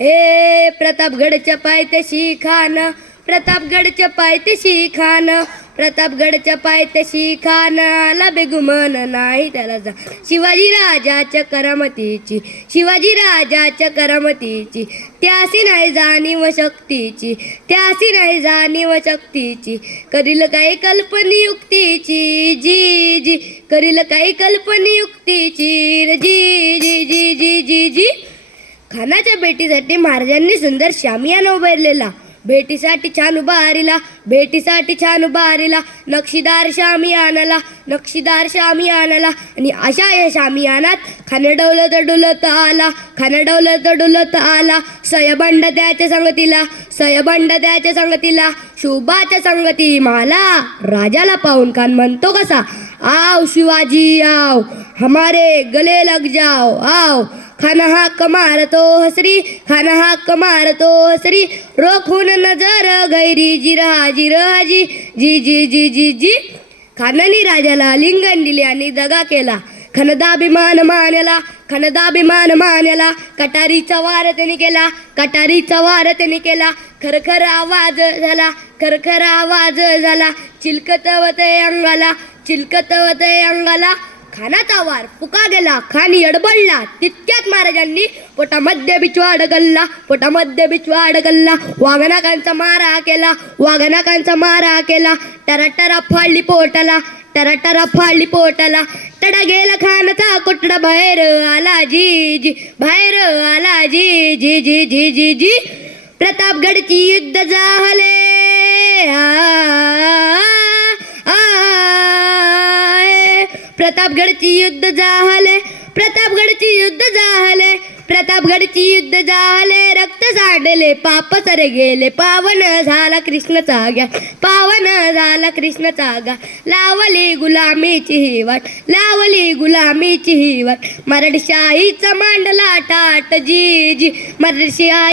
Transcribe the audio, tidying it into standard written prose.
प्रतापगडच्या पायथ्याशी खान, प्रतापगडच्या पायथ्याशी खान, प्रतापगडच्या पायथ्याशी खान, आला बेगुमान नाही त्याला जा. शिवाजी राजाच्या करामतीची, शिवाजी राजाच्या करामतीची, त्यासी नाही जाणीव शक्तीची, त्यासी नाही जाणीव शक्तीची. करील काही कल्पनियुक्तीची, जी जी करील काही कल्पनियुक्तीची, जी जी जी जी जी जी. खानाच्या भेटीसाठी महाराजांनी सुंदर शामियाना उभारलेला, भेटीसाठी छान उभारिला, भेटीसाठी छान उभारिला. नक्षीदार शामियानाला, नक्षीदार शामियानाला. आणि अशा या शामियानात खान डौलत डुलत आला, खान डौलत डुलत आला. सयबंड त्याच्या संगतीला, सयबंड त्याच्या संगतीला. शुभाच्या संगती मला, राजाला पाहून खान म्हणतो कसा, आओ शिवाजी आओ, हमारे गले लग जाओ आओ. खाना हाक मारतो हसरी, खाना हाक मारतो हसरी. रोखून नजर गैरी जिराजी राजी, जी जी जी जी जी. खानाने राजाला लिंगण दिले आणि दगा केला. खनदाभिमान मानला, खनदाभिमान मानला. कटारीचा वार त्याने केला, कटारीचा वार त्याने केला. खरखर आवाज झाला, खरखर आवाज झाला. चिलकतवते अंगाला, चिलकतवते अंगाला. खानाचा वार फुका गेला, खान यडबडला. तितक्यात महाराजांनी पोटामध्ये बिचवा अडकला, पोटामध्ये बिचवा अडकला. वाघनाकांचा मारा केला, वाघनाकांचा मारा केला. टराटरा फाडली पोटाला, टराटरा फाडली पोटाला. तडा गेला खानाचा कोटडा, बाहेर आला जी जी, बाहेर आला जी जी जी जी जी जी. प्रतापगडची युद्ध झाले, प्रतापगडची युद्ध झाले, प्रतापगडची युद्ध झाले, प्रतापगडची युद्ध झाले. रक्त सांडले पाप सरे गेले, पावन झाला कृष्णाचा घ्या, पावन झाला कृष्णाचा घ्या. लावली गुलामीची ही वाट, लावली गुलामीची ही वाट. मराठीशाहीचा मांडला टाट जी जी, मराठीशाही